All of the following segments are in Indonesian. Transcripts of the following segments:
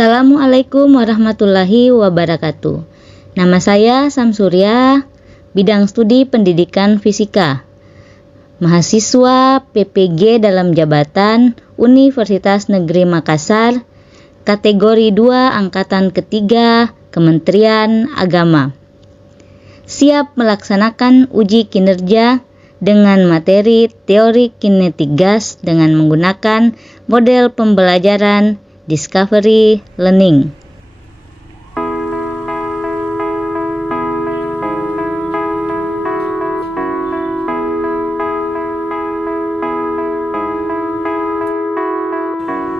Assalamualaikum warahmatullahi wabarakatuh. Nama saya Samsurya, bidang studi pendidikan fisika. Mahasiswa PPG dalam jabatan Universitas Negeri Makassar, kategori 2 angkatan ketiga Kementerian Agama. Siap melaksanakan uji kinerja dengan materi teori kinetik gas dengan menggunakan model pembelajaran Discovery Learning.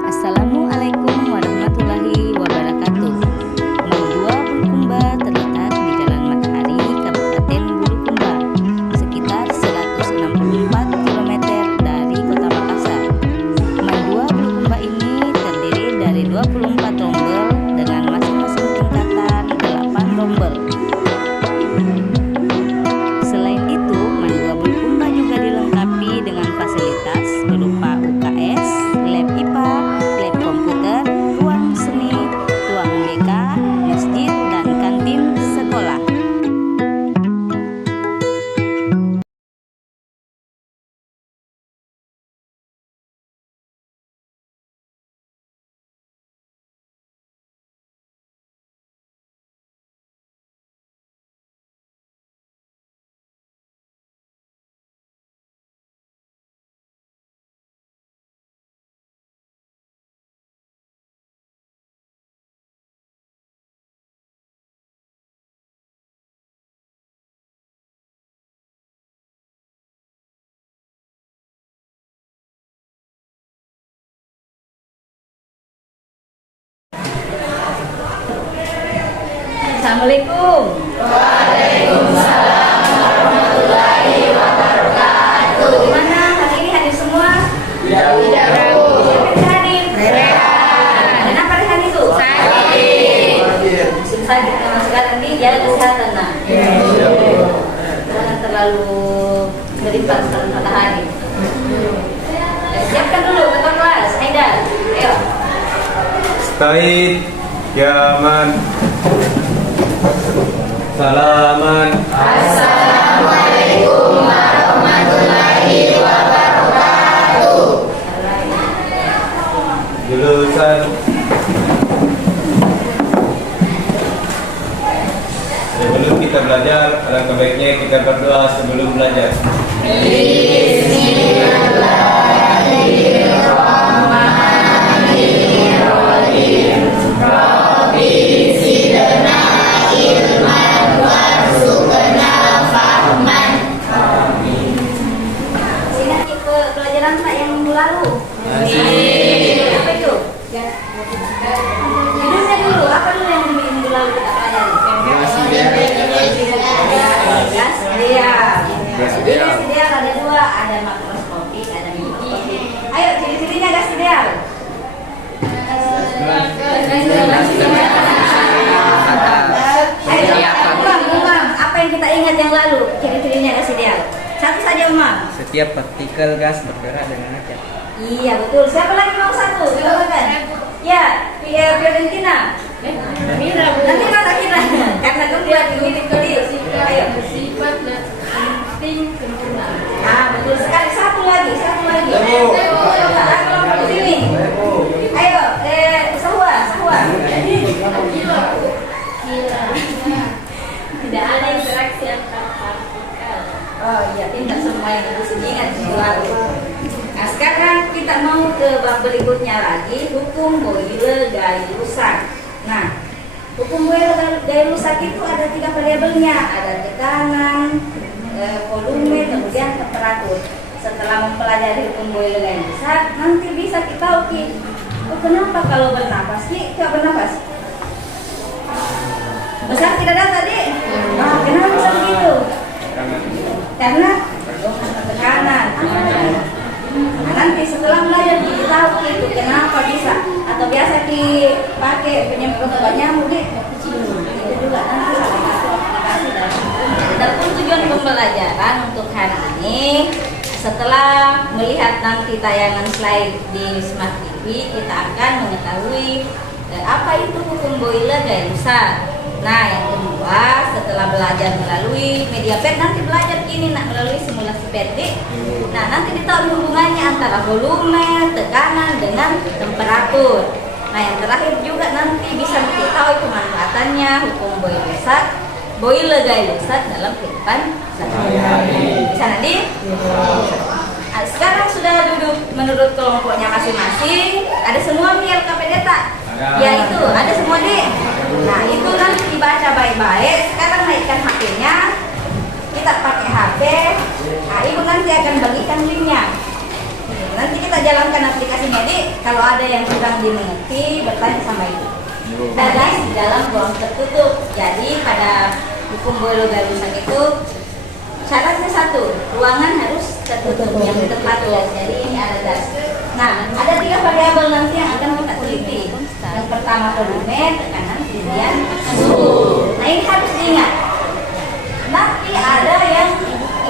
Assalamualaikum warahmatullahi wabarakatuh. Dua Bulukumba terletak di Jalan Matahari, Kabupaten Bulukumba, sekitar 164 km dari Kota Makassar. Dua Bulukumba ini terdiri dari 24 rombel dengan masing-masing tingkatan 8 rombel. Selain itu, Dua Bulukumba juga dilengkapi dengan fasilitas berupa UKS, lab IPA, lab komputer, ruang seni, ruang BK, masjid, dan kantin sekolah. Assalamualaikum. Waalaikumsalam warahmatullahi wabarakatuh. Gimana hari ini hadir semua? Tidak. Siapa yang hadir? Kenapa hari hari itu? Sakit. Nah, sekarang ini jaga kesehatan nah. Jangan terlalu berlipat kalau matahari. Siapkan dulu ketua kelas. Haidar, ayo. Stahid, Yaman, Salaman. Assalamualaikum warahmatullahi wabarakatuh. Julusan. Sebelum kita belajar, alangkah baiknya kita berdoa sebelum belajar. Bismillahirrahmanirrahim. Rabbi zidna ilman warzuqna fahman. Ingat pelajaran Pak yang minggu lalu? Apa itu? Judulnya dulu, apa dulu yang minggu lalu kita pelajari? Gas ideal. Gas ideal ada dua, ada makroskopik, ada mikroskopik. Ayo ciri-cirinya gas ideal. Ayo, Umam, apa yang kita ingat yang lalu? Ciri-cirinya gas ideal. Satu saja, Umam. Setiap partikel gas bergerak dengan acak. Iya betul. Siapa lagi mau satu? Silakan. Ya, Fiorentina. Nanti masa kita karena kemudian ini tadi. Ayo. Bersifat dan insting sempurna. Betul sekali. Satu lagi. Ayo, kelompok di sini. Ayo, Sahwa. Gila. Tidak ada interaksi antar partikel. Oh iya, tidak semua yang itu ingat selalu. Nah, sekarang kita mau ke bab berikutnya lagi, hukum Boyle gaya rusak. Nah, hukum Boyle gaya rusak itu ada 3 variabelnya, ada tekanan, volume, kemudian temperatur. Setelah mempelajari hukum Boyle gaya rusak, nanti bisa kita uji. Kenapa kalau bernapas? Tidak bernapas. Besar tidak ada tadi? Kenapa bisa begitu? Karena tekanan. Nanti setelah belajar kita tahu itu kenapa bisa, atau biasa dipakai penyemprot obat nyamuk itu juga nanti salah satu aplikasi dalam. Adapun tujuan pembelajaran untuk hari ini, setelah melihat nanti tayangan slide di Smart TV, kita akan mengetahui Apa itu hukum boiler gaya rusak? Nah, yang kedua, setelah belajar melalui media PET, nanti belajar ini melalui simulasi PET. Nah, nanti ditahu hubungannya antara volume, tekanan dengan temperatur. Nah, yang terakhir juga nanti bisa diketahui pemanfaatannya hukum boiler gaya rusak dalam kehidupan sehari-hari. Bisa nanti? Nah, sekarang sudah duduk menurut kelompoknya masing-masing. Ada semua nih LKPD tak? Ya itu, ada semua deh. Nah itu nanti dibaca baik-baik. Sekarang naikkan HP-nya. Kita pakai HP. Nah ibu nanti akan bagikan linknya. Nanti kita jalankan aplikasinya deh. Kalau ada yang kurang dimengerti, bertanya sama ibu. Guys, di dalam ruang tertutup. Jadi pada hukum boiler gaya rusak itu syaratnya satu, ruangan harus tertutup yang terpadu. Jadi ini ada gas. Nah, ada 3 variabel nanti yang akan kita teliti. Yang pertama volume, tekanan, kemudian suhu. Nah ini harus diingat. Nanti ada yang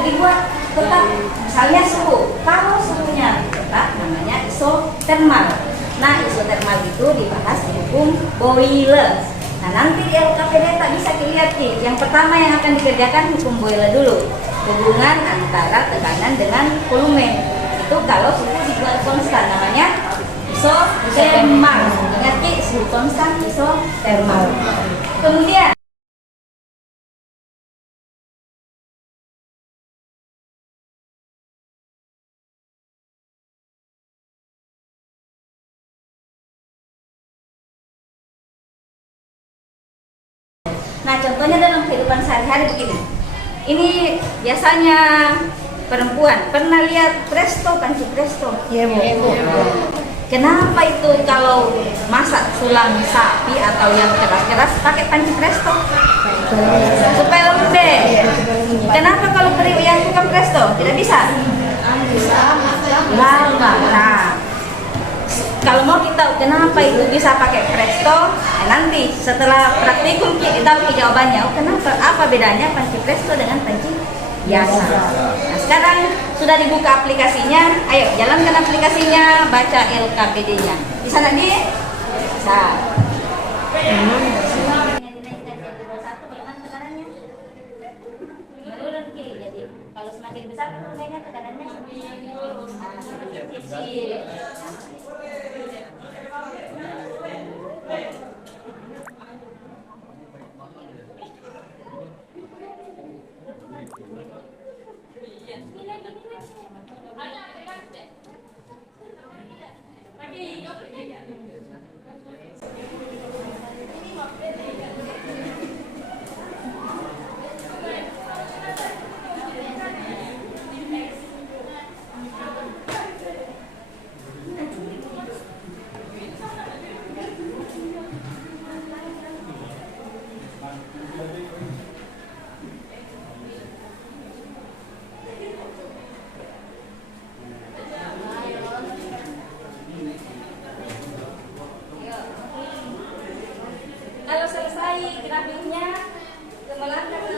dibuat tetap, misalnya suhu. Kalau suhunya tetap, namanya isotermal. Nah isotermal itu dibahas di hukum boiler. Nah nanti di LKPD tak bisa dilihat nih. Yang pertama yang akan dikerjakan hukum boiler dulu. Hubungan antara tekanan dengan volume. Itu kalau suhu dibuat konstan, namanya isotermal. Ingat ki, suhu konstan isotermal. Kemudian nah contohnya dalam kehidupan sehari-hari begini. Ini biasanya perempuan pernah lihat presto, panci presto? Iya bu. Kenapa itu kalau masak tulang sapi atau yang keras-keras pakai panci presto? Supaya lembek. Kenapa kalau periuk yang bukan presto tidak bisa? Lama. Nah, kalau mau kita tahu kenapa itu bisa pakai presto, nanti setelah praktikum kita tahu jawabannya. Oh, kenapa? Apa bedanya panci presto dengan panci biasa? Nah, sekarang sudah dibuka aplikasinya. Ayo jalankan aplikasinya, baca LKPD-nya. Bisa nanti? Bisa. Menurun kiri. Jadi kalau semakin besar volumenya, tekanannya semakin kecil. Kalau selesai grafiknya, kembalikan ke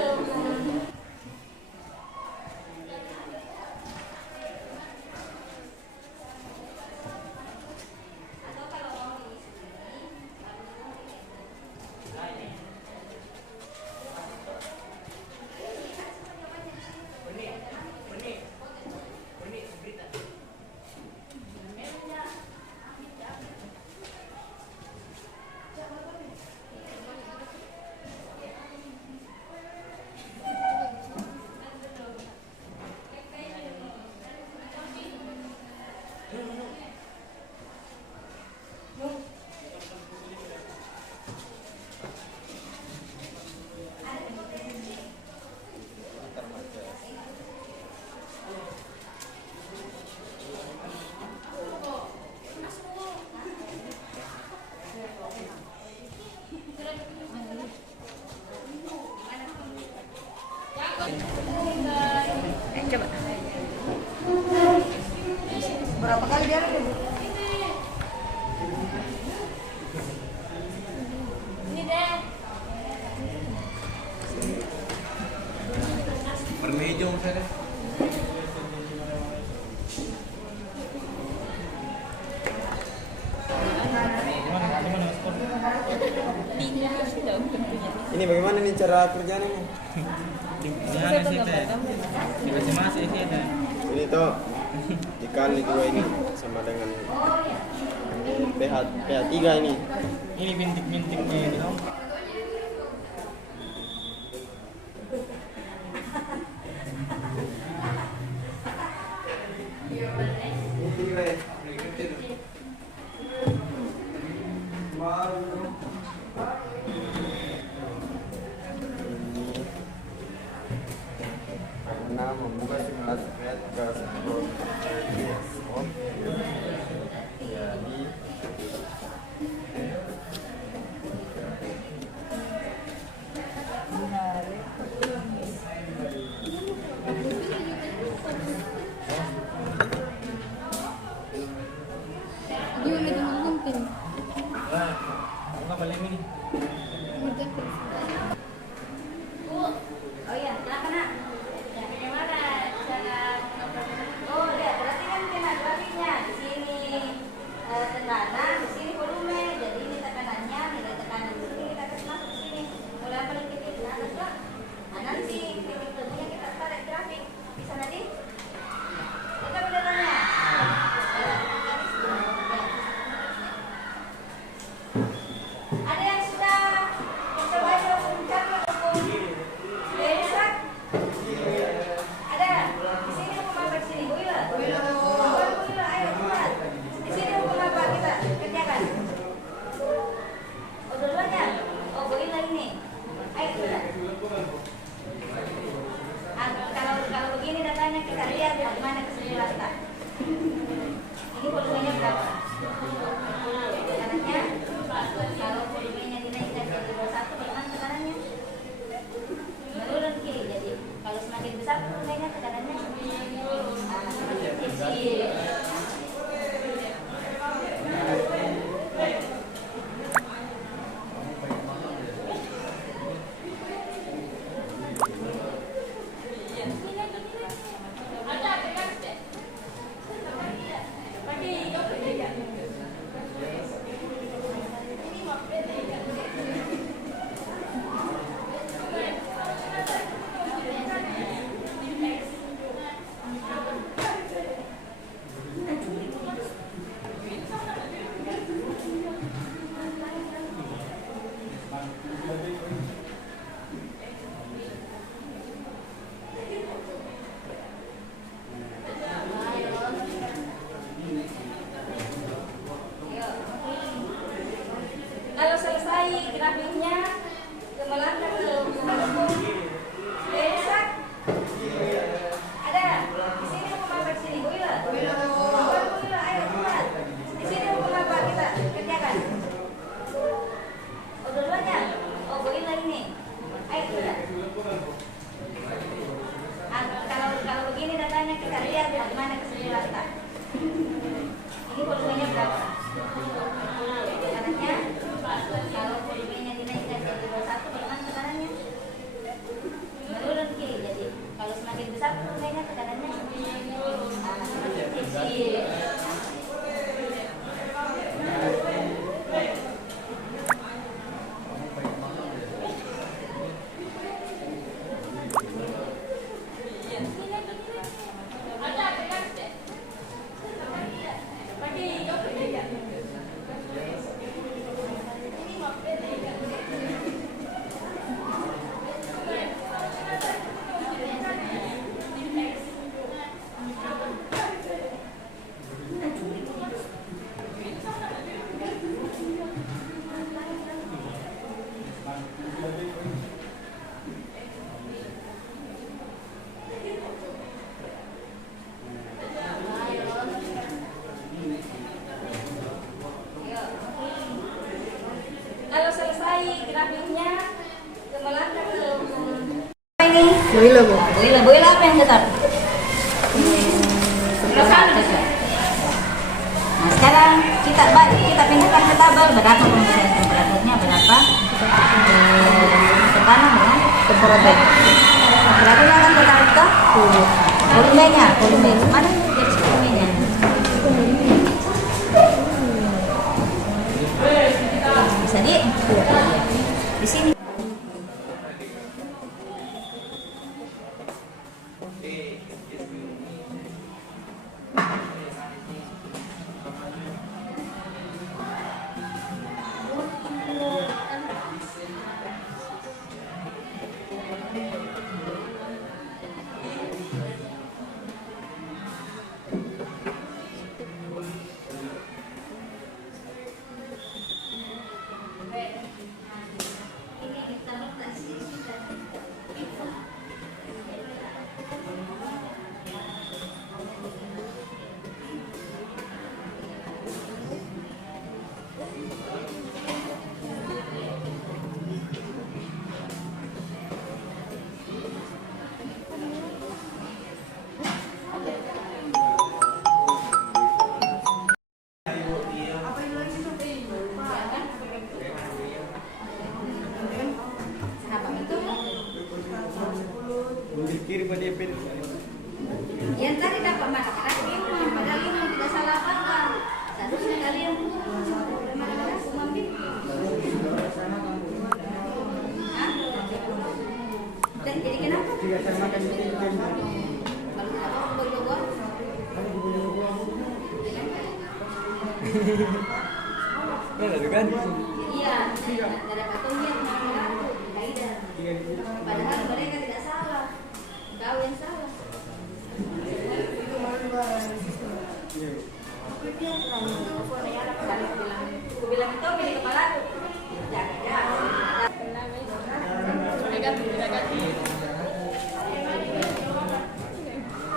coba. Berapa kali dia ada? Ini deh. Warna hijau misalnya. Gimana? Ini bagaimana nih cara kerjanya nih? Gimana sih teh? Dikasih masih sih teh. Ini tuh dikali dua ini sama dengan pH 3 ini. Ini bintik-bintiknya ini dong. Karena membuka simulasi kreat ke seluruh bioskop. Jadi Gimana dengan gunting? Wah, apa paling ini? Oh iya, silakan nak. Bagaimana cara Oh lihat, berarti kan kena grafiknya di sini tekanan, di sini volume. Jadi ini tekanannya, nilai tekanan di sini kita kasih masuk di sini. Mulai yang paling kecil ke atas lah. Nah nanti titik temunya kita tarik grafik. Bisa nanti? Kita benerannya. Ada yang sudah mencoba mencari hukum Desak? Ada? Di sini hukum apa di sini? Boiler? Boiler, ayo cepat. Di sini hukum apa kita kerjakan? Oh duluan ya? Oh boiler ini. Ayo cepat. Kalau begini datanya kita lihat bagaimana keseluruhan. Ini volumenya berapa? Tekanannya? Kalau volumenya dinaikkan jadi 21, bagaimana tekanannya? Menurun kiri. Jadi kalau semakin besar volumenya tekanannya semakin kecil. Kalau selesai grafiknya, kembali ke hukum Desak. Ada? Di sini hukum apa di sini? Boiler? Boiler, ayo cepat. Di sini hukum apa kita kerjakan? Oh duluan ya? Oh boiler ini. Ayo cepat. Kalau begini datanya kita lihat bagaimana keseluruhan. Ini volumenya berapa? Tekanannya? Kalau volumenya dinaikkan jadi 21, bagaimana tekanannya? Menurun kiri. Jadi kalau semakin besar volumenya tekanannya semakin kecil. Kalau selesai grafiknya, kembali ke ini. Boiler, Bu. Boiler apa yang tetap? Nah sekarang kita pindahkan ke tabel berapa pemilihan temperaturnya berapa, tekanan berapa, temperatur. Temperaturnya akan tertarik ke volumenya, mana garis volumenya? Bisa di? Di sini. Kiri pada DP. Yang tadi dapat mana-mana 5, padahal 5 tidak salah apa. Seharusnya kalian mana-mana semua dan jadi kenapa? Kan? Iya, tidak dapat tunjuk kaidah. Padahal mereka tidak salah, kau yang salah. Aku bilang itu pilih kepala aku. Jangan.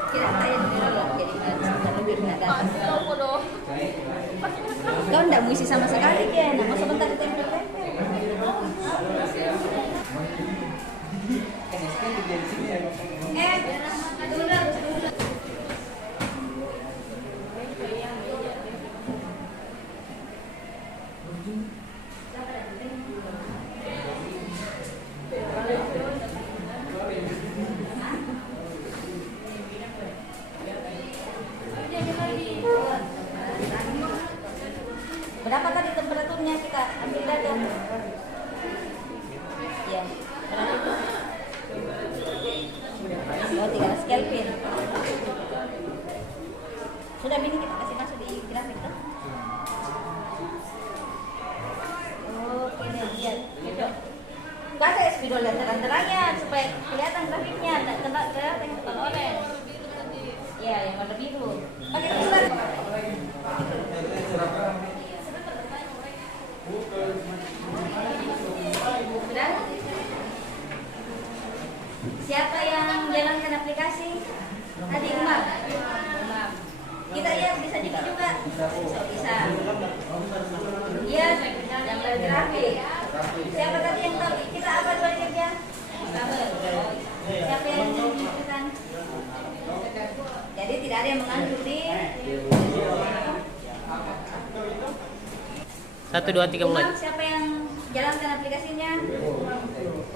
Kira saya dulu jadi lebih ada. Kau tidak mengisi sama sekali kan? Mau sebentar ditempel-tempel. Dulu. Berapa tadi temperaturnya kita ambil dada? Ya, berapa? Oh, 300 Kelvin. Sudah ini kita kasih masuk di grafik kan? Oh, ini lihat. Gitu. Enggak ada spidol dan terang-terangnya supaya kelihatan grafiknya, enggak kelihatan yang orange. Iya, yang warna biru. Pakai tulisan. Sudah? Siapa yang jalankan aplikasi? Tadi Umar. Kita lihat bisa dikit juga. Bisa. Iya, yang grafik. Siapa tadi yang tahu kita apa dua kerja? Siapa yang menunjukkan? Jadi tidak ada yang mengandung di 1, 2, 3 mulai. Umam, siapa yang jalankan aplikasinya?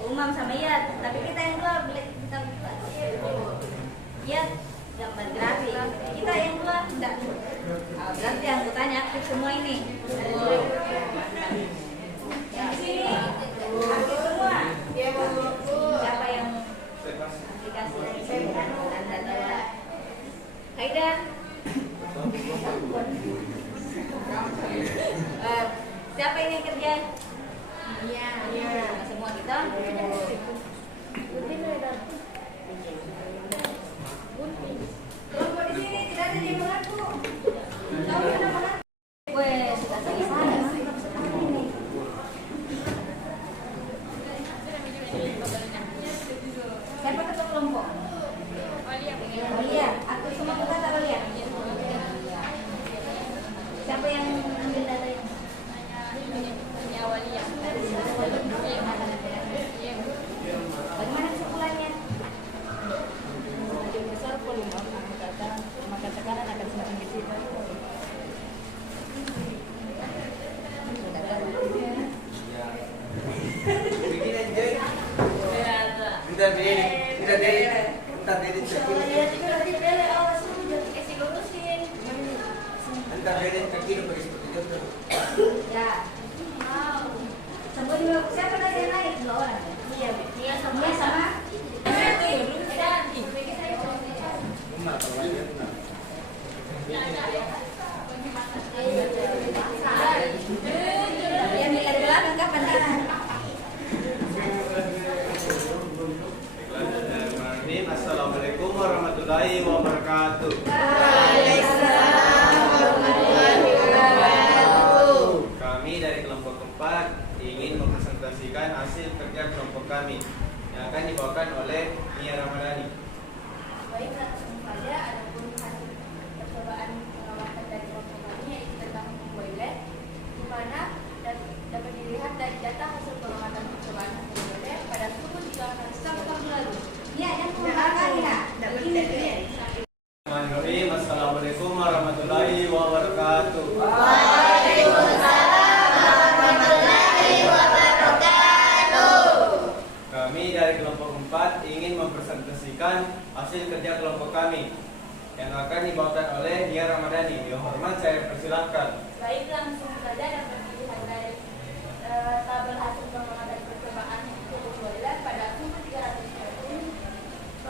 Umam sama Iyad. Tapi kita yang dua kita Iyad gambar grafik. Kita yang dua enggak. Berarti anggotanya aktif semua ini. Yang di sini aktif semua. Siapa yang aplikasi dan Haida? Siapa ini yang kerja? Iya. Semua kita. Kelompok di sini tidak ada yang mengaku. Kamu kenapa mengaku? Gue sudah selesai. Siapa ketua kelompok? Iya. Aku semua kita tak lihat. Siapa yang ambil data ini? Bagaimana kesimpulannya? Semakin besar volume angkatan, maka tekanan akan semakin kecil. Ya. Semua juga siapa tadi yang lain? warahmatullahi wabarakatuh. Kami dari kelompok 4 ingin mempresentasikan hasil kerja kelompok kami yang akan dibawakan oleh Nia Ramadhani. Baik, langsung saja. Adapun hasil percobaan pengamatan dari kelompok kami yaitu tentang hukum Boyle, di mana dapat dilihat dari data hasil pengamatan percobaan hukum Boyle pada suku 3 November lalu. Iya, yang kembangkan ya. Ini dia. Bismillahirrahmanirrahim. Assalamualaikum warahmatullahi wabarakatuh. Kami dari kelompok 4 ingin mempresentasikan hasil kerja kelompok kami yang akan dibawakan oleh Nia Ramadhani. Yang hormat saya persilahkan. Baik, langsung saja dapat dilihat dari tabel hasil pengamatan percobaan hukum Boyle pada suku 300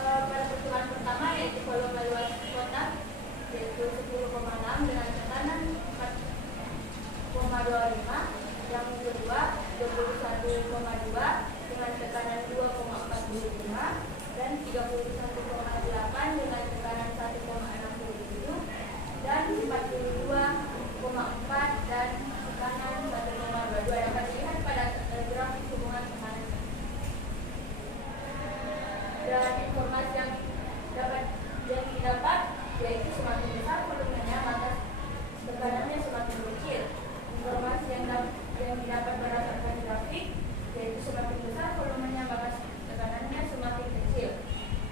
pada percobaan pertama yaitu volume luas kota yaitu 10,6 dengan tekanan 4,25, yang kedua 21,2 dengan tekanan 2,45 dan 31,8 dengan tekanan 1,67 dan 42,4 dan tekanan 1,22 dapat dilihat pada grafik hubungan tekanan. Dan informasi yang didapat yaitu semakin besar volumenya maka tekanannya semakin kecil. Informasi yang didapat berdasarkan grafik yaitu semakin besar volumenya maka tekanannya semakin kecil.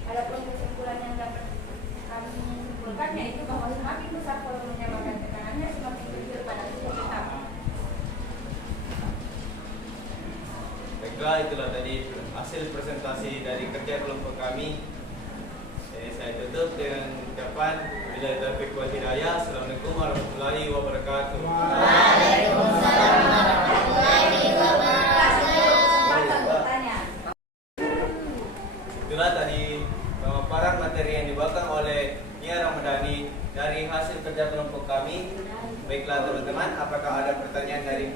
Adapun kesimpulan yang dapat kami simpulkan yaitu bahwa semakin besar volumenya maka tekanannya semakin kecil pada suku pertama. Baiklah, itulah tadi hasil presentasi dari kerja kelompok kami. Saya tutup dengan ucapan billahi taufiq wal hidayah. Assalamualaikum warahmatullahi wabarakatuh. Itulah tadi pemaparan materi yang dibawakan oleh Nia Ramadhani dari hasil kerja kelompok kami. Baiklah teman-teman, apakah ada pertanyaan dari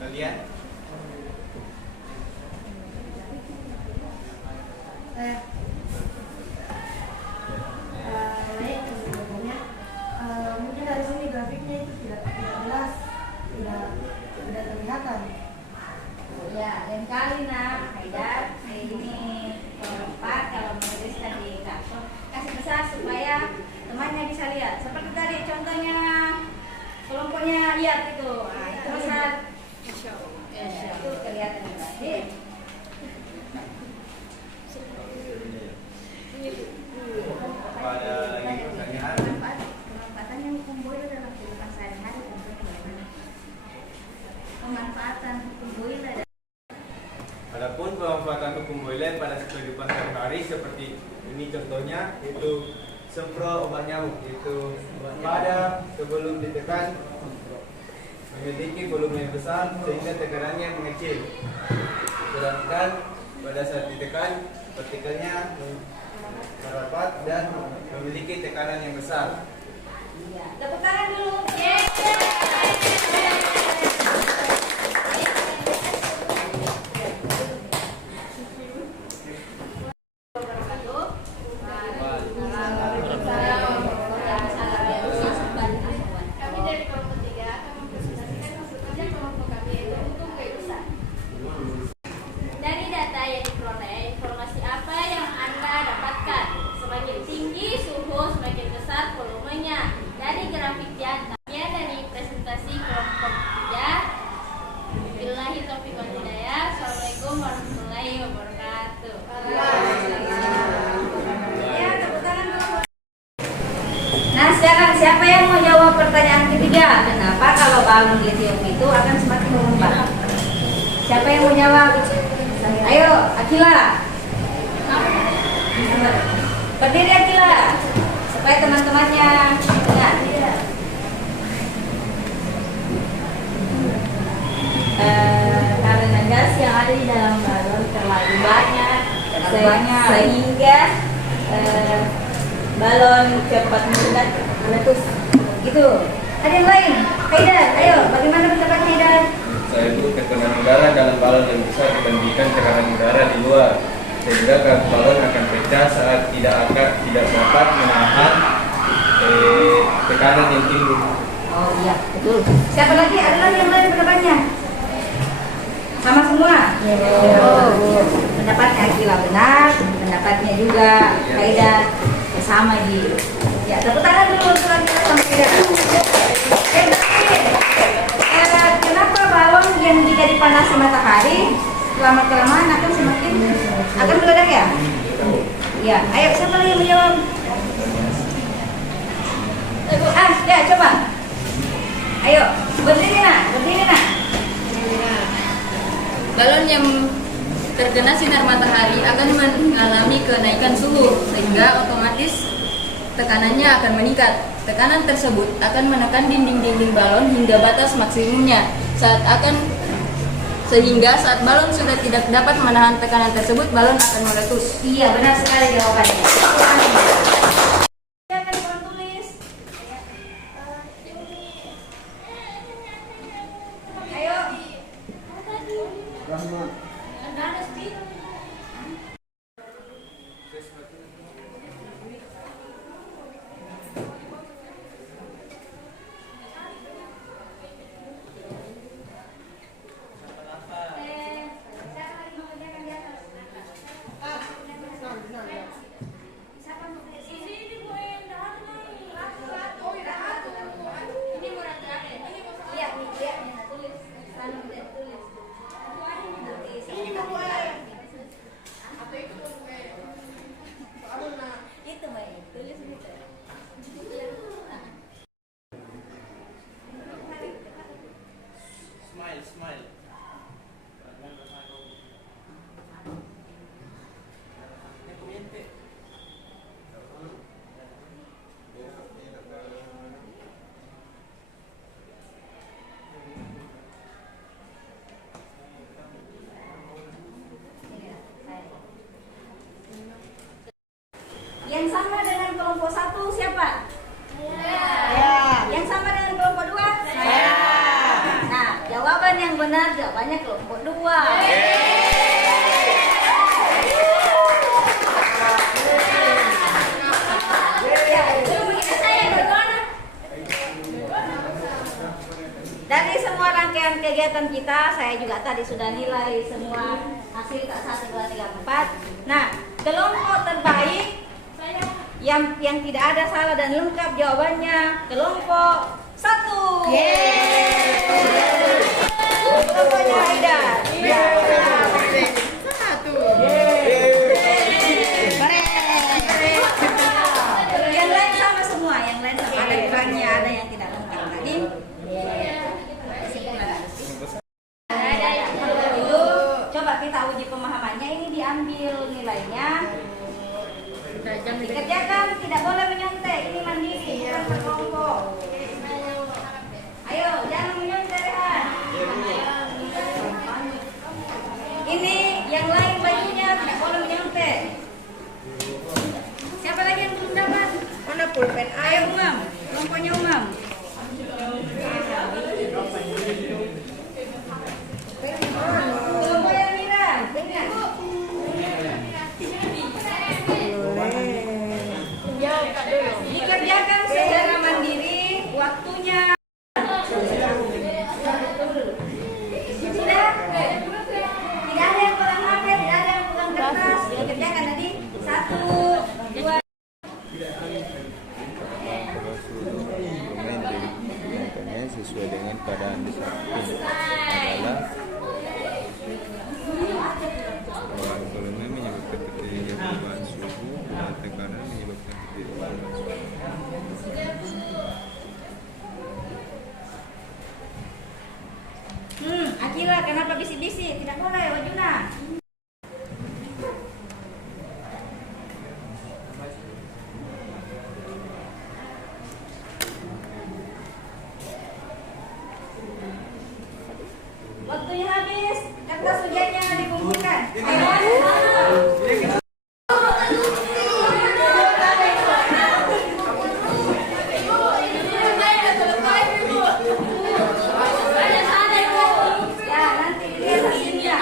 kalian? Mungkin dari sini grafiknya itu tidak jelas, tidak kelihatan. Ya, lain kali nak, Haidar, ini keempat kalau menuliskan di karton kasih besar supaya temannya bisa lihat. Seperti tadi contohnya kelompoknya lihat itu, nah, itu besar. Ya, itu kelihatan tadi. Pada lagi pertanyaan? Pemanfaatan yang hukum Boyle dalam kehidupan sehari-hari tentunya bagaimana? Pemanfaatan hukum Boyle. Adapun pemanfaatan hukum Boyle pada kehidupan sehari-hari seperti ini contohnya, itu semprot obat nyamuk, itu pada sebelum ditekan memiliki volume yang besar sehingga tekanannya mengecil. Sedangkan pada saat ditekan partikelnya merapat dan memiliki tekanan yang besar. Ya, tepuk tangan dulu. Kami dari kelompok 3 akan mempresentasikan hasil kerja kelompok kami yaitu hukum kehidupan. Dari data yang diperoleh, informasi apa yang Anda dapatkan? Semakin tinggi suhu, semakin besar volumenya. Dari grafik di atasnya dari presentasi kelompok 3. Billahi taufiq wal hidayah. Assalamualaikum warahmatullahi wabarakatuh. Ya, tepuk tangan dulu. Nah, sekarang siapa yang mau jawab pertanyaan ketiga? Kenapa kalau balon lithium itu akan semakin mengembang? Siapa yang mau jawab? Ayo, Akila. Berdiri Akila, supaya teman-temannya dengar. Karena gas yang ada di dalam balon terlalu banyak, sehingga balon cepat meletus. Gitu. Ada yang lain? Haidar, ayo, bagaimana pendapat Haidar? Saya itu tekanan udara dalam balon yang besar dibandingkan tekanan udara di luar. sehingga balon akan pecah saat tidak dapat menahan tekanan yang timbul. Oh iya, betul. Siapa lagi? Ada lagi yang lain pendapatnya? Sama semua? Oh, pendapatnya Akila benar, pendapatnya juga Kaidah sama Ji. Ya, tepuk tangan dulu untuk Akila sama Kaidah. Kenapa balon yang jika dipanasi matahari lama-kelamaan akan meledak ya? Ya, ayo siapa lagi yang menjawab? Ya coba. Ayo, berdiri nak. Balon yang terkena sinar matahari akan mengalami kenaikan suhu sehingga otomatis tekanannya akan meningkat. Tekanan tersebut akan menekan dinding-dinding balon hingga batas maksimumnya. Sehingga saat balon sudah tidak dapat menahan tekanan tersebut, balon akan meletus. Iya, benar sekali jawabannya. Silakan kurang tulis. Ayo. Smile. Yang sama dengan kelompok 1 siapa? Yang sama dengan kelompok 2? Nah, jawaban yang benar jawabannya kelompok 2. Dari semua rangkaian kegiatan kita, saya juga tadi sudah nilai semua hasil tak 1, 2, 3, 4. Nah, kelompok terbaik yang tidak ada salah dan lengkap jawabannya kelompok 1. Kelompoknya Aida. Yang lain sama semua, yang lain sama. Ada kurangnya, ada yang tidak lengkap tadi. Dulu coba kita uji pemahamannya. Ini diambil nilainya. Dikerjakan, tidak boleh menyontek. Ini mandiri, bukan berkelompok. Ayo, jangan menyontek, Rehan. Ini yang lain bajunya tidak boleh menyontek. Siapa lagi yang belum dapat? Mana pulpen? Ayo, Umam. Kelompoknya Umam. Kelompoknya Mira. Dengar. Dikerjakan secara mandiri, waktunya sudah. Tidak ada yang pegang HP, tidak ada yang pegang kertas. Dikerjakan tadi 1, 2. Dokumen sesuai dengan keadaan disamping adalah volume menyebabkan terjadinya perubahan suhu dan tekanan menyebabkan terjadinya perubahan suhu. Akila, kenapa bisik-bisik? Tidak boleh, Wajuna. Waktunya habis, kertas ujiannya dikumpulkan. Ya, nanti dilihat hasilnya.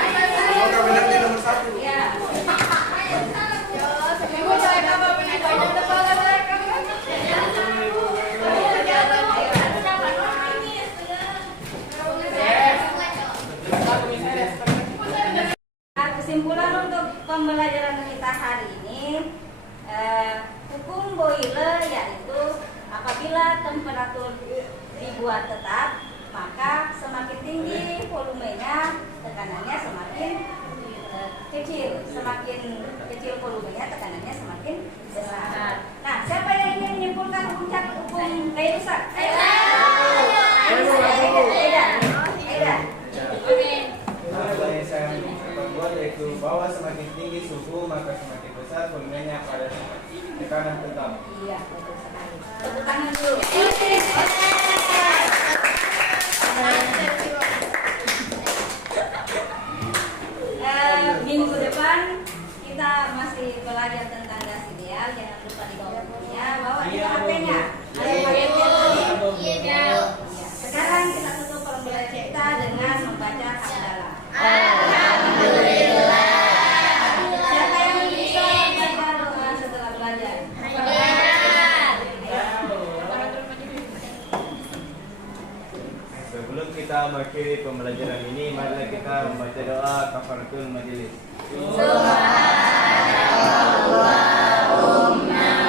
apabila temperatur dibuat tetap, maka semakin tinggi volumenya, tekanannya semakin kecil. Semakin kecil volumenya, tekanannya semakin besar. Nah, siapa yang ingin menyimpulkan hukum gaya rusak? Aida. Contoh yang saya buat yaitu bahwa semakin tinggi suhu maka semakin besar volumenya pada tekanan tetap. Iya, betul sekali. Tepuk tangan dulu. Minggu depan kita masih belajar tentang gas ideal. Jangan lupa dibawa bukunya, bawa juga HP-nya. Ada paket tadi? Iya. Sekarang kita tutup pembelajaran kita dengan membaca hamdalah. Alhamdulillah. Siapa yang bisa baca doa setelah belajar? Sebelum kita mengakhiri pembelajaran ini, mari kita membaca doa kafaratul majelis. Subhanallahumma